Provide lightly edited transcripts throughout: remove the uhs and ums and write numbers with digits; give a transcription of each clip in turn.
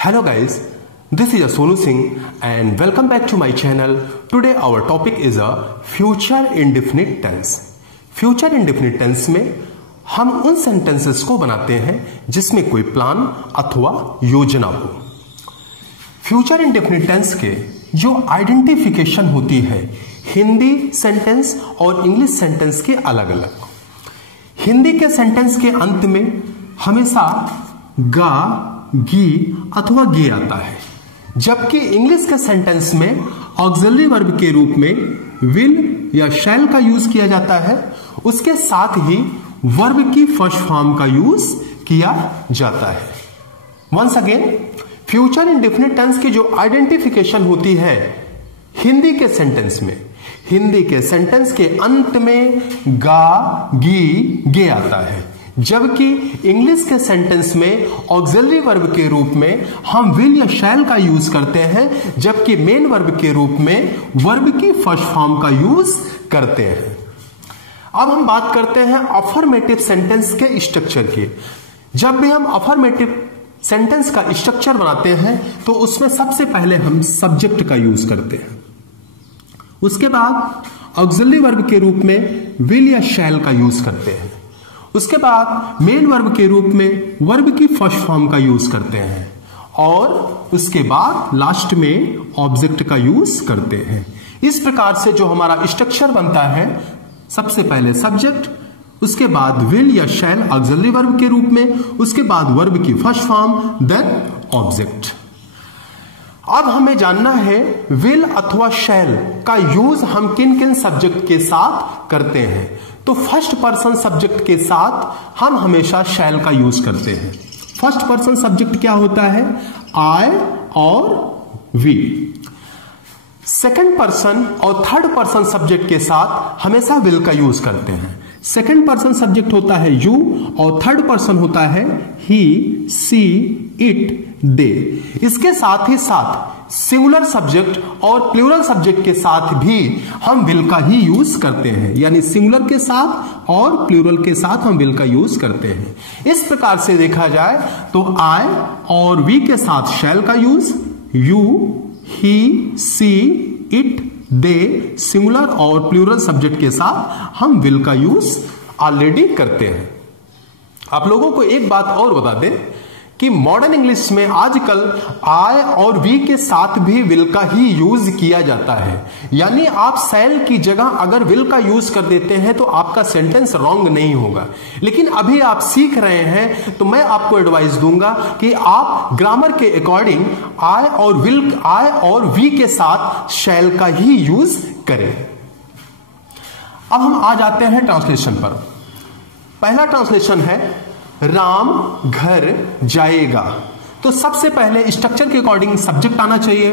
Hello guys, this is Sonu Singh and welcome back to my channel. Today our topic is a future indefinite tense. Future indefinite tense में हम उन sentences को बनाते हैं जिसमें कोई प्लान अथवा योजना हो. फ्यूचर इंडेफिनिट टेंस के जो आइडेंटिफिकेशन होती है हिंदी सेंटेंस और इंग्लिश सेंटेंस के अलग अलग. हिंदी के सेंटेंस के अंत में हमेशा गा, गी अथवा गे आता है, जबकि इंग्लिश के सेंटेंस में ऑक्सिलरी वर्ब के रूप में विल या शैल का यूज किया जाता है. उसके साथ ही वर्ब की फर्स्ट फॉर्म का यूज किया जाता है. Once again, future indefinite tense की जो आइडेंटिफिकेशन होती है हिंदी के सेंटेंस में, हिंदी के सेंटेंस के अंत में गा, गी, गे आता है, जबकि इंग्लिश के सेंटेंस में ऑक्सिलरी वर्ब के रूप में हम विल या शैल का यूज करते हैं, जबकि मेन वर्ब के रूप में वर्ब की फर्स्ट फॉर्म का यूज करते हैं. अब हम बात करते हैं अफर्मेटिव सेंटेंस के स्ट्रक्चर की. जब भी हम अफर्मेटिव सेंटेंस का स्ट्रक्चर बनाते हैं तो उसमें सबसे पहले हम सब्जेक्ट का यूज करते हैं. उसके बाद ऑक्सिलरी वर्ब के रूप में विल या शैल का यूज करते हैं. उसके बाद मेन वर्ब के रूप में वर्ब की फर्स्ट फॉर्म का यूज करते हैं और उसके बाद लास्ट में ऑब्जेक्ट का यूज करते हैं. इस प्रकार से जो हमारा स्ट्रक्चर बनता है, सबसे पहले सब्जेक्ट, उसके बाद विल या शैल ऑक्सिलरी वर्ब के रूप में, उसके बाद वर्ब की फर्स्ट फॉर्म, देन ऑब्जेक्ट. अब हमें जानना है विल अथवा शैल का यूज हम किन किन सब्जेक्ट के साथ करते हैं. तो फर्स्ट पर्सन सब्जेक्ट के साथ हम हमेशा शैल का यूज करते हैं. फर्स्ट पर्सन सब्जेक्ट क्या होता है? आई और वी. सेकंड पर्सन और थर्ड पर्सन सब्जेक्ट के साथ हमेशा विल का यूज करते हैं. सेकंड पर्सन सब्जेक्ट होता है यू और थर्ड पर्सन होता है ही, सी, इट, दे. इसके साथ ही साथ सिंगुलर सब्जेक्ट और प्लूरल सब्जेक्ट के साथ भी हम विल का ही यूज करते हैं, यानी सिंगुलर के साथ और प्लूरल के साथ हम विल का यूज करते हैं. इस प्रकार से देखा जाए तो आई और वी के साथ शैल का use, you, he, she, it, they singular और प्लूरल सब्जेक्ट के साथ हम विल का यूज ऑलरेडी करते हैं. आप लोगों को एक बात और बता दें कि मॉडर्न इंग्लिश में आजकल आई और वी के साथ भी विल का ही यूज किया जाता है. यानी आप शैल की जगह अगर विल का यूज कर देते हैं तो आपका सेंटेंस रॉन्ग नहीं होगा. लेकिन अभी आप सीख रहे हैं तो मैं आपको एडवाइस दूंगा कि आप ग्रामर के अकॉर्डिंग आई और वी के साथ शैल का ही यूज करें. अब हम आ जाते हैं ट्रांसलेशन पर. पहला ट्रांसलेशन है राम घर जाएगा. तो सबसे पहले स्ट्रक्चर के अकॉर्डिंग सब्जेक्ट आना चाहिए.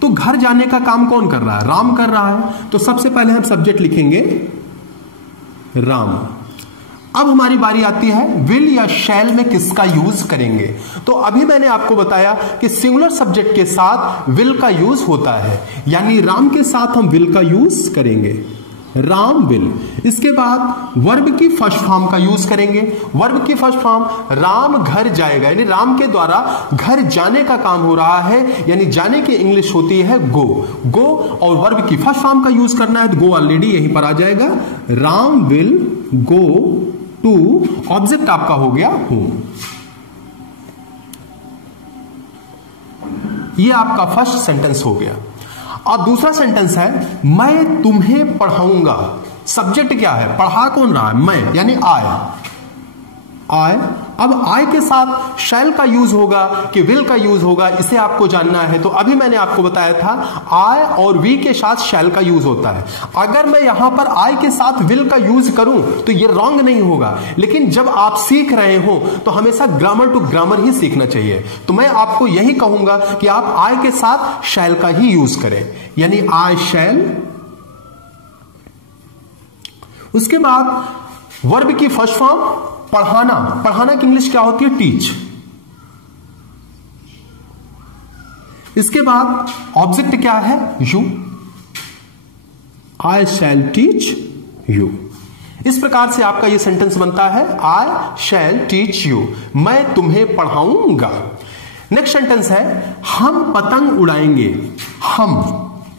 तो घर जाने का काम कौन कर रहा है? राम कर रहा है. तो सबसे पहले हम सब्जेक्ट लिखेंगे राम. अब हमारी बारी आती है विल या शैल में किसका यूज करेंगे. तो अभी मैंने आपको बताया कि सिंगुलर सब्जेक्ट के साथ विल का यूज होता है, यानी राम के साथ हम विल का यूज करेंगे, राम विल. इसके बाद वर्ब की फर्स्ट फॉर्म का यूज करेंगे. वर्ब की फर्स्ट फॉर्म राम घर जाएगा, यानी राम के द्वारा घर जाने का काम हो रहा है, यानी जाने की इंग्लिश होती है गो. गो और वर्ब की फर्स्ट फॉर्म का यूज करना है तो गो ऑलरेडी यहीं पर आ जाएगा. Ram will go to, object आपका हो गया होम. ये आपका फर्स्ट सेंटेंस हो गया. अब दूसरा सेंटेंस है मैं तुम्हें पढ़ाऊंगा. सब्जेक्ट क्या है? पढ़ा कौन रहा है? मैं, यानी आई. अब आई के साथ शैल का यूज होगा कि विल का यूज होगा, इसे आपको जानना है. तो अभी मैंने आपको बताया था आई और वी के साथ शैल का यूज होता है. अगर मैं यहां पर आई के साथ विल का यूज करूं तो ये रॉन्ग नहीं होगा, लेकिन जब आप सीख रहे हो तो हमेशा ग्रामर टू ग्रामर ही सीखना चाहिए. तो मैं आपको यही कहूंगा कि आप आई के साथ शैल का ही यूज करें, यानी आई शैल. उसके बाद वर्ब की फर्स्ट फॉर्म पढ़ाना. पढ़ाना की इंग्लिश क्या होती है? टीच. इसके बाद ऑब्जेक्ट क्या है? You. I shall teach you. इस प्रकार से आपका यह सेंटेंस बनता है आई शैल टीच यू, मैं तुम्हें पढ़ाऊंगा. नेक्स्ट सेंटेंस है हम पतंग उड़ाएंगे। हम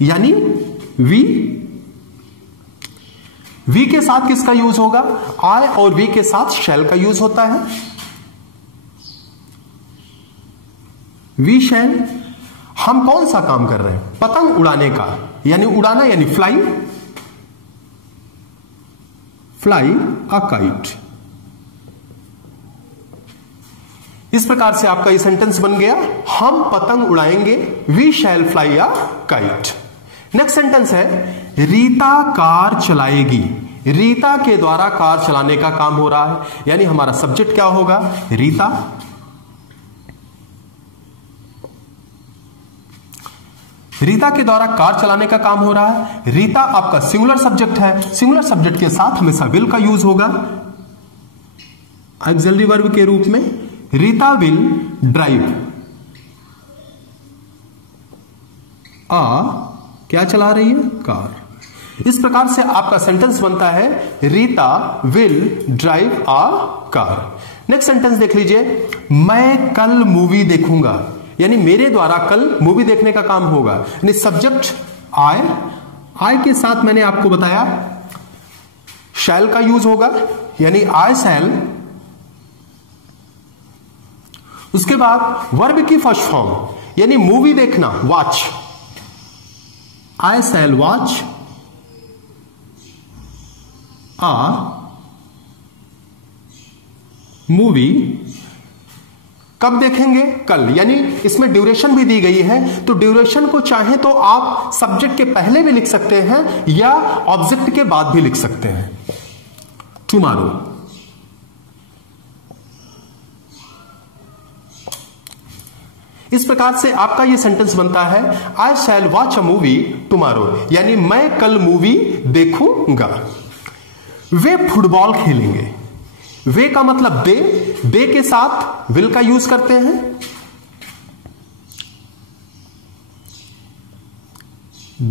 यानी वी के साथ किसका यूज होगा? आई और वी के साथ शैल का यूज होता है। We shall. हम कौन सा काम कर रहे हैं? पतंग उड़ाने का, यानी उड़ाना यानी फ्लाई अ काइट। इस प्रकार से आपका ये सेंटेंस बन गया, हम पतंग उड़ाएंगे, we shall fly a kite. Next sentence है रीता कार चलाएगी। रीता के द्वारा कार चलाने का काम हो रहा है, यानी हमारा सब्जेक्ट क्या होगा? रीता। रीता के द्वारा कार चलाने का काम हो रहा है। रीता आपका सिंगुलर सब्जेक्ट है, सिंगुलर सब्जेक्ट के साथ हमेशा विल का यूज होगा ऑक्सिलरी वर्ब के रूप में। रीता विल ड्राइव क्या चला रही है? कार। इस प्रकार से आपका सेंटेंस बनता है Rita will drive a car. Next sentence देख लीजिए, मैं कल मूवी देखूंगा, यानी मेरे द्वारा कल मूवी देखने का काम होगा। यानी सब्जेक्ट आई के साथ मैंने आपको बताया शैल का यूज होगा, यानी आई शैल। उसके बाद वर्ब की फर्स्ट फॉर्म, यानी मूवी देखना, watch. I shall watch a movie. कब देखेंगे? कल। यानी इसमें ड्यूरेशन भी दी गई है, तो ड्यूरेशन को चाहे तो आप सब्जेक्ट के पहले भी लिख सकते हैं या ऑब्जेक्ट के बाद भी लिख सकते हैं। टुमारो। इस प्रकार से आपका यह सेंटेंस बनता है I shall watch a movie tomorrow, यानी मैं कल मूवी देखूंगा। वे फुटबॉल खेलेंगे। वे का मतलब दे के साथ विल का यूज करते हैं।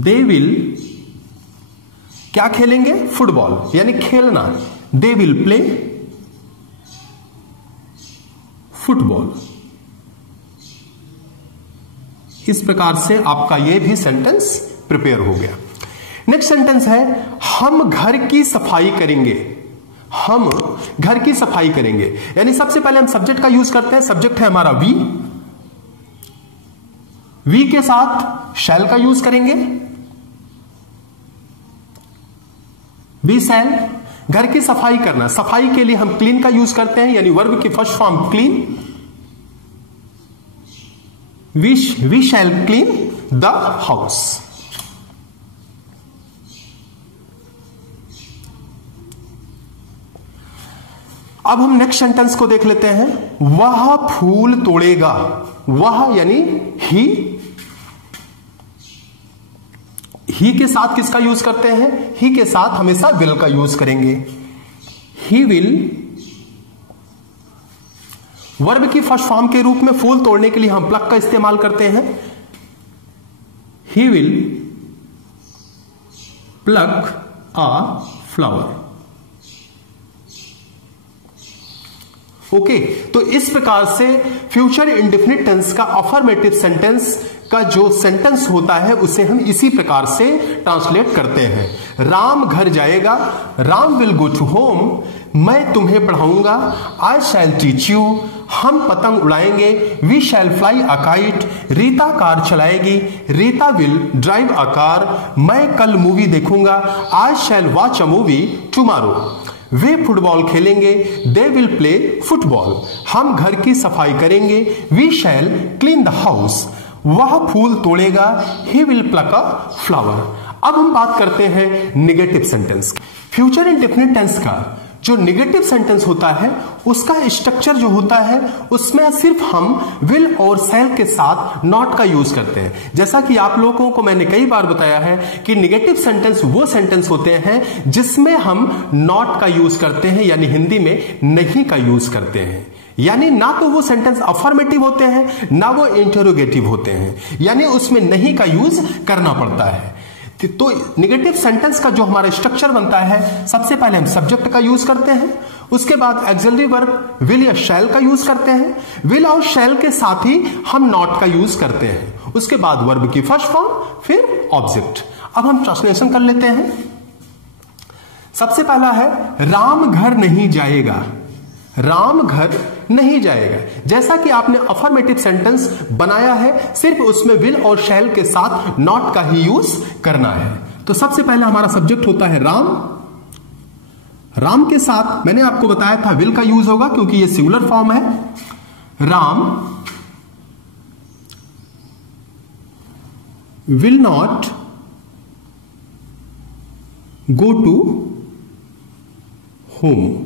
दे विल क्या खेलेंगे? फुटबॉल, यानी खेलना। They will play football. इस प्रकार से आपका यह भी सेंटेंस प्रिपेयर हो गया। नेक्स्ट सेंटेंस है हम घर की सफाई करेंगे। हम घर की सफाई करेंगे, यानी सबसे पहले हम सब्जेक्ट का यूज करते हैं। सब्जेक्ट है हमारा वी के साथ शैल का यूज करेंगे। We shall. घर की सफाई करना, सफाई के लिए हम क्लीन का यूज करते हैं, यानी वर्ब की first form clean. We shall clean the house. अब हम नेक्स्ट सेंटेंस को देख लेते हैं। वह फूल तोड़ेगा। वह यानी ही के साथ किसका यूज करते हैं? ही के साथ हमेशा विल का यूज करेंगे। ही विल वर्ब की फर्स्ट फॉर्म के रूप में फूल तोड़ने के लिए हम प्लक का इस्तेमाल करते हैं। He will pluck a flower. Okay, तो इस प्रकार से फ्यूचर इंडेफिनिट टेंस का अफर्मेटिव सेंटेंस का जो सेंटेंस होता है उसे हम इसी प्रकार से ट्रांसलेट करते हैं। राम घर जाएगा, Ram will go to home. मैं तुम्हें पढ़ाऊंगा, आई शैल टीच यू। हम पतंग उड़ाएंगे, we shall fly a kite. Rita car चलाएगी, Rita will drive a car. मैं कल मूवी देखूंगा, I shall watch a movie tomorrow. वे फुटबॉल खेलेंगे, दे विल प्ले फुटबॉल। हम घर की सफाई करेंगे, we shall clean the house. वह फूल तोड़ेगा, he will pluck a flower. अब हम बात करते हैं negative sentence. Future indefinite tense का जो निगेटिव सेंटेंस होता है उसका स्ट्रक्चर जो होता है उसमें सिर्फ हम विल और शैल के साथ नॉट का यूज करते हैं। जैसा कि आप लोगों को मैंने कई बार बताया है कि निगेटिव सेंटेंस वो सेंटेंस होते हैं जिसमें हम नॉट का यूज करते हैं, यानी हिंदी में नहीं का यूज करते हैं। यानी ना तो वो सेंटेंस अफर्मेटिव होते हैं ना वो इंटरोगेटिव होते हैं, यानी उसमें नहीं का यूज करना पड़ता है। तो निगेटिव सेंटेंस का जो हमारा स्ट्रक्चर बनता है, सबसे पहले हम सब्जेक्ट का यूज करते हैं, उसके बाद एक्सिलरी वर्ब विल या शैल का यूज करते हैं, विल और शैल के साथ ही हम नॉट का यूज करते हैं। उसके बाद वर्ब की फर्स्ट फॉर्म, फिर ऑब्जेक्ट। अब हम ट्रांसलेशन कर लेते हैं। सबसे पहला है राम घर नहीं जाएगा। राम घर नहीं जाएगा। जैसा कि आपने अफर्मेटिव सेंटेंस बनाया है, सिर्फ उसमें विल और शैल के साथ नॉट का ही यूज करना है। तो सबसे पहले हमारा सब्जेक्ट होता है राम। राम के साथ मैंने आपको बताया था विल का यूज होगा क्योंकि ये सिंगुलर फॉर्म है। Ram will not go to home.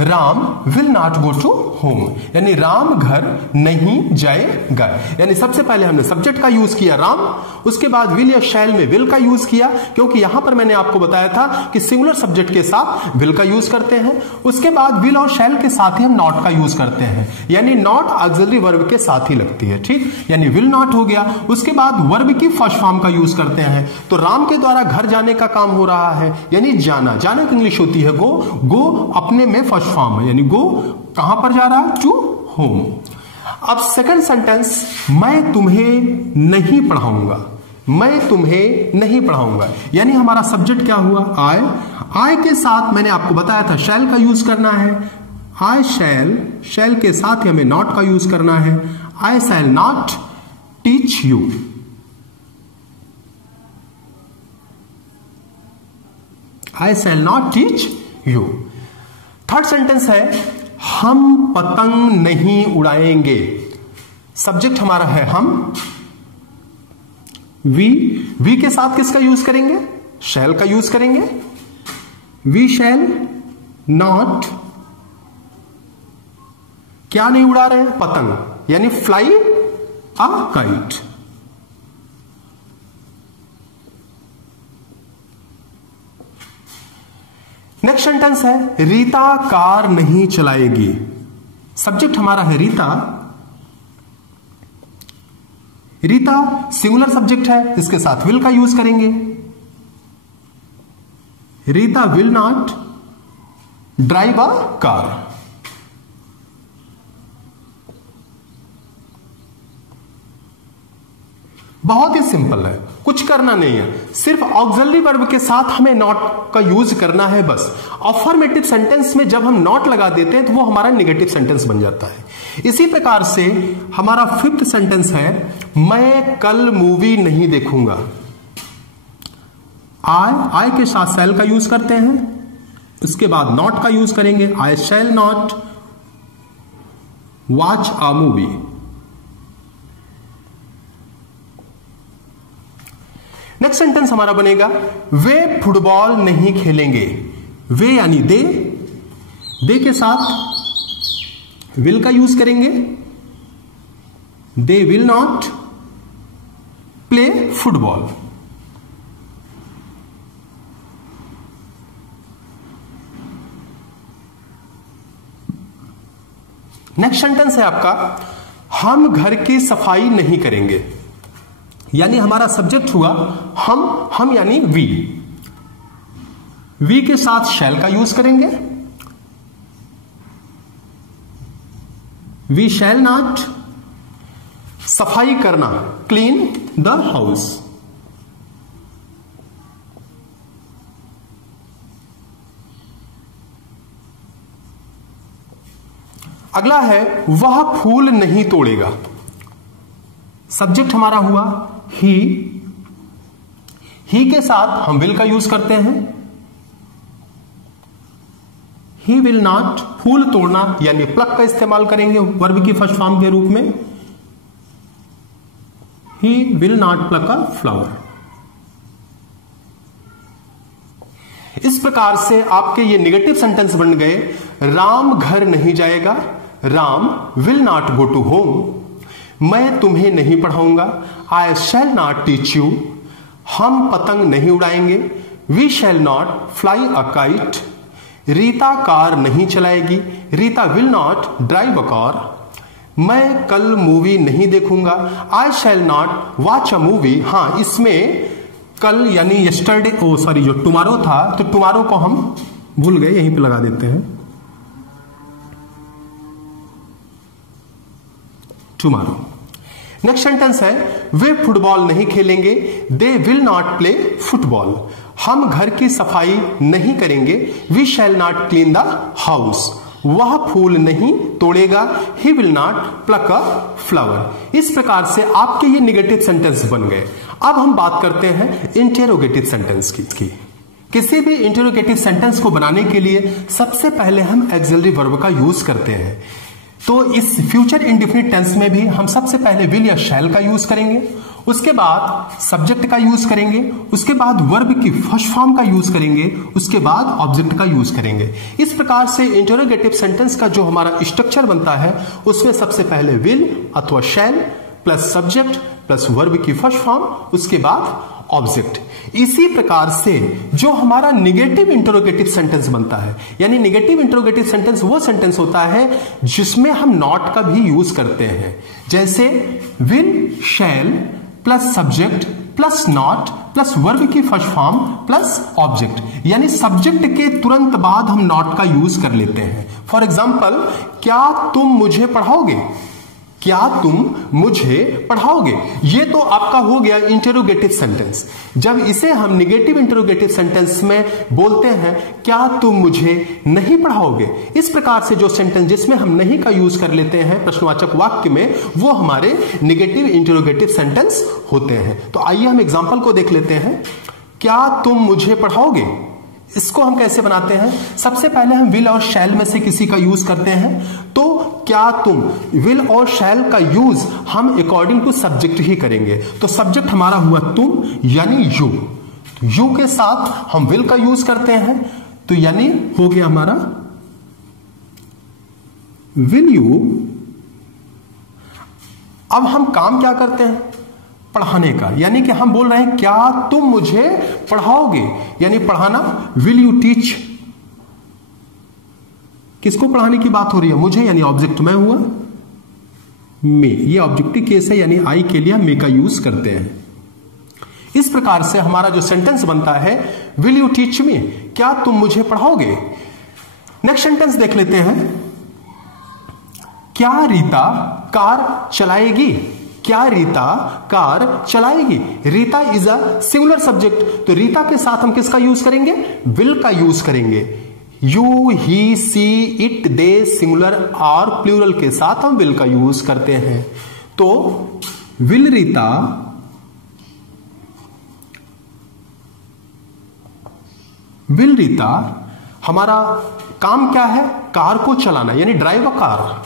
Ram will not go to home, यानी राम घर नहीं जाएगा। यानी सबसे पहले हमने सब्जेक्ट का यूज किया राम, उसके बाद विल या शैल में विल का यूज किया क्योंकि यहां पर मैंने आपको बताया था कि सिंगुलर सब्जेक्ट के साथ विल का यूज करते हैं। उसके बाद विल और शैल के साथ ही हम नॉट का यूज करते हैं, यानी नॉट ऑक्सिलरी वर्ब के साथ ही लगती है, ठीक। यानी विल नॉट हो गया। उसके बाद वर्ब की फर्स्ट फॉर्म का यूज करते हैं। तो राम के द्वारा घर जाने का काम हो रहा है, यानी जाना। जाने की इंग्लिश होती है गो। गो अपने में फर्स्ट फॉर्म है, यानी गो कहां पर जा रहा है, टू होम। अब सेकंड सेंटेंस, मैं तुम्हें नहीं पढ़ाऊंगा। मैं तुम्हें नहीं पढ़ाऊंगा, यानी हमारा सब्जेक्ट क्या हुआ, आई। आई के साथ मैंने आपको बताया था शैल का यूज करना है। आई शैल, शैल के साथ ही हमें नॉट का यूज करना है। I shall not teach you. I shall not teach you. Third sentence है हम पतंग नहीं उड़ाएंगे। सब्जेक्ट हमारा है हम। वी के साथ किसका यूज करेंगे, शैल का यूज करेंगे। वी शैल नॉट, क्या नहीं उड़ा रहे हैं, पतंग, यानी fly a kite. Next sentence है रीता कार नहीं चलाएगी। सब्जेक्ट हमारा है रीता। रीता सिंगुलर सब्जेक्ट है, इसके साथ विल का यूज करेंगे। Rita will not drive a car. बहुत ही सिंपल है, कुछ करना नहीं है, सिर्फ ऑक्सिलरी वर्ब के साथ हमें नॉट का यूज करना है बस। अफर्मेटिव सेंटेंस में जब हम नॉट लगा देते हैं तो वो हमारा नेगेटिव सेंटेंस बन जाता है। इसी प्रकार से हमारा फिफ्थ सेंटेंस है मैं कल मूवी नहीं देखूंगा। आई के साथ शैल का यूज करते हैं, उसके बाद नॉट का यूज करेंगे। I shall not watch a movie. Next sentence हमारा बनेगा वे फुटबॉल नहीं खेलेंगे। वे यानी दे के साथ विल का यूज करेंगे। दे will not play football. Next sentence है आपका हम घर की सफाई नहीं करेंगे, यानी हमारा सब्जेक्ट हुआ हम यानी वी के साथ शैल का यूज करेंगे। वी शैल नॉट सफाई करना, क्लीन द हाउस। अगला है वह फूल नहीं तोड़ेगा। सब्जेक्ट हमारा हुआ ही के साथ हम विल का यूज करते हैं। ही विल नॉट, फूल तोड़ना यानी प्लक का इस्तेमाल करेंगे वर्ब की फर्स्ट फॉर्म के रूप में। ही will not pluck a flower. इस प्रकार से आपके ये नेगेटिव सेंटेंस बन गए। राम घर नहीं जाएगा, Ram will not go to home. मैं तुम्हें नहीं पढ़ाऊंगा, I shall not teach you. हम पतंग नहीं उड़ाएंगे, we shall not fly a kite. Rita car नहीं चलाएगी, Rita will not drive a car. मैं कल मूवी नहीं देखूंगा, I shall not watch a movie. हाँ, इसमें कल यानी यस्टरडे, जो टुमारो था, तो टुमारो को हम भूल गए, यहीं पे लगा देते हैं, टुमारो। नेक्स्ट सेंटेंस है वे फुटबॉल नहीं खेलेंगे, they will not play football. हम घर की सफाई नहीं करेंगे, we shall not clean the house. वह फूल नहीं तोड़ेगा, he will not pluck a flower. इस प्रकार से आपके ये निगेटिव सेंटेंस बन गए। अब हम बात करते हैं इंटेरोगेटिव सेंटेंस की। किसी भी इंटेरोगेटिव सेंटेंस को बनाने के लिए सबसे पहले हम एक्सिलरी वर्ब का यूज करते हैं। तो इस फ्यूचर इंडेफिनिट टेंस में भी हम सबसे पहले विल या शैल का यूज करेंगे, उसके बाद सब्जेक्ट का यूज करेंगे, उसके बाद वर्ब की फर्स्ट फॉर्म का यूज करेंगे, उसके बाद ऑब्जेक्ट का यूज करेंगे। इस प्रकार से इंटेरोगेटिव सेंटेंस का जो हमारा स्ट्रक्चर बनता है उसमें सबसे पहले विल अथवा शैल प्लस सब्जेक्ट प्लस वर्ब की फर्स्ट फॉर्म, उसके बाद ऑब्जेक्ट। इसी प्रकार से जो हमारा निगेटिव इंटरोगेटिव सेंटेंस बनता है, यानी निगेटिव इंटरोगेटिव सेंटेंस वो सेंटेंस होता है जिसमें हम नॉट का भी यूज करते हैं, जैसे will shell plus subject plus not plus verb की फर्स्ट फॉर्म प्लस ऑब्जेक्ट, यानी सब्जेक्ट के तुरंत बाद हम नॉट का यूज कर लेते हैं। फॉर एग्जाम्पल, क्या तुम मुझे पढ़ाओगे, क्या तुम मुझे पढ़ाओगे, ये तो आपका हो गया इंटेरोगेटिव सेंटेंस। जब इसे हम निगेटिव इंटेरोगेटिव सेंटेंस में बोलते हैं क्या तुम मुझे नहीं पढ़ाओगे, इस प्रकार से जो सेंटेंस जिसमें हम नहीं का यूज कर लेते हैं प्रश्नवाचक वाक्य में, वो हमारे निगेटिव इंटेरोगेटिव सेंटेंस होते हैं। तो आइए हम एग्जांपल को देख लेते हैं। क्या तुम मुझे पढ़ाओगे, इसको हम कैसे बनाते हैं? सबसे पहले हम विल और शैल में से किसी का यूज करते हैं। तो क्या तुम, विल और शैल का यूज हम अकॉर्डिंग टू सब्जेक्ट ही करेंगे। तो सब्जेक्ट हमारा हुआ तुम यानी यू, यू के साथ हम विल का यूज करते हैं, तो यानी हो गया हमारा विल यू। अब हम काम क्या करते हैं? पढ़ाने का, यानी कि हम बोल रहे हैं क्या तुम मुझे पढ़ाओगे, यानी पढ़ाना, विल यू टीच। किसको पढ़ाने की बात हो रही है? मुझे, यानी ऑब्जेक्ट में हुआ मे, ये ऑब्जेक्टिव केस है, यानी आई के लिए मे का यूज करते हैं। इस प्रकार से हमारा जो सेंटेंस बनता है विल यू टीच मी, क्या तुम मुझे पढ़ाओगे। नेक्स्ट सेंटेंस देख लेते हैं। क्या रीता कार चलाएगी, क्या रीता कार चलाएगी। Rita is a singular subject, तो रीता के साथ हम किसका यूज करेंगे? विल का यूज करेंगे। You, he, she, it, they singular और प्लूरल के साथ हम विल का यूज करते हैं। तो विल रीता हमारा काम क्या है? कार को चलाना, यानी drive a car.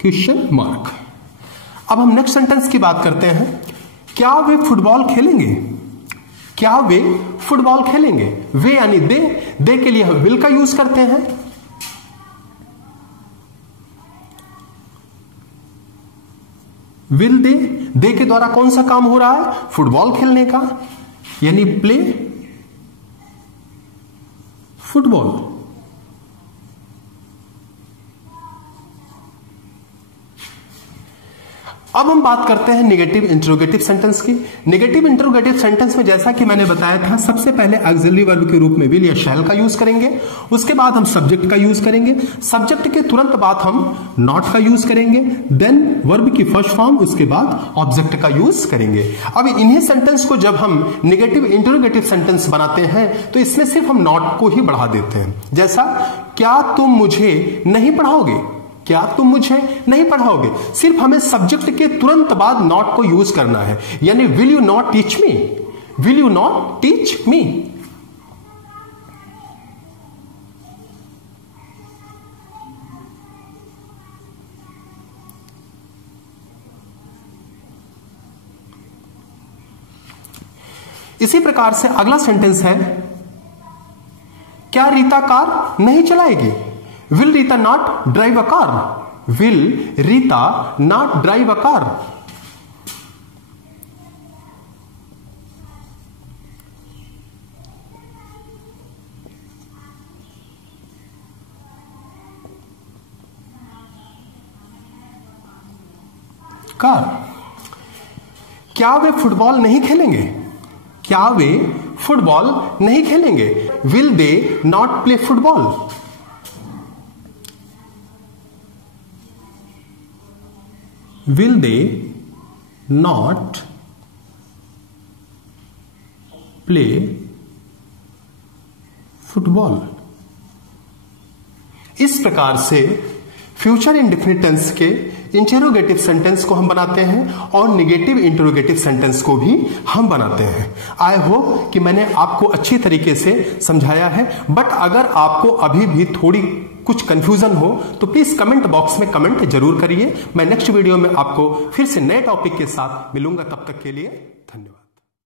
Question mark. अब हम नेक्स्ट सेंटेंस की बात करते हैं। क्या वे फुटबॉल खेलेंगे, क्या वे फुटबॉल खेलेंगे। वे यानी दे, दे के लिए हम विल का यूज करते हैं। विल दे, दे के द्वारा कौन सा काम हो रहा है? फुटबॉल खेलने का, यानी प्ले फुटबॉल। अब हम बात करते हैं निगेटिव इंटरोगेटिव सेंटेंस की। निगेटिव इंटरोगेटिव सेंटेंस में जैसा कि मैंने बताया था, सबसे पहले ऑक्सिलरी वर्ब के रूप में विल या शैल का यूज करेंगे, उसके बाद हम सब्जेक्ट का यूज करेंगे, सब्जेक्ट के तुरंत बाद हम नॉट का यूज करेंगे, देन वर्ब की फर्स्ट फॉर्म, उसके बाद ऑब्जेक्ट का यूज करेंगे। अब इन्हीं सेंटेंस को जब हम निगेटिव इंटरोगेटिव सेंटेंस बनाते हैं तो इसमें सिर्फ हम नॉट को ही बढ़ा देते हैं। जैसा क्या तुम मुझे नहीं पढ़ाओगे, क्या तुम मुझे नहीं पढ़ाओगे, सिर्फ हमें सब्जेक्ट के तुरंत बाद नॉट को यूज करना है, यानी will you not teach me, will you not teach me. इसी प्रकार से अगला सेंटेंस है, क्या रीता कार नहीं चलाएगी। Will Rita not drive a car? Will Rita not drive a car? Car. क्या वे फुटबॉल नहीं खेलेंगे? क्या वे फुटबॉल नहीं खेलेंगे? Will they not play football? Will they not play football? इस प्रकार से फ्यूचर इंडेफिनिट टेंस के इंटेरोगेटिव सेंटेंस को हम बनाते हैं और नेगेटिव इंटेरोगेटिव सेंटेंस को भी हम बनाते हैं। आई होप कि मैंने आपको अच्छी तरीके से समझाया है, बट अगर आपको अभी भी थोड़ी कुछ कंफ्यूजन हो तो प्लीज कमेंट बॉक्स में कमेंट जरूर करिए। मैं नेक्स्ट वीडियो में आपको फिर से नए टॉपिक के साथ मिलूंगा। तब तक के लिए धन्यवाद।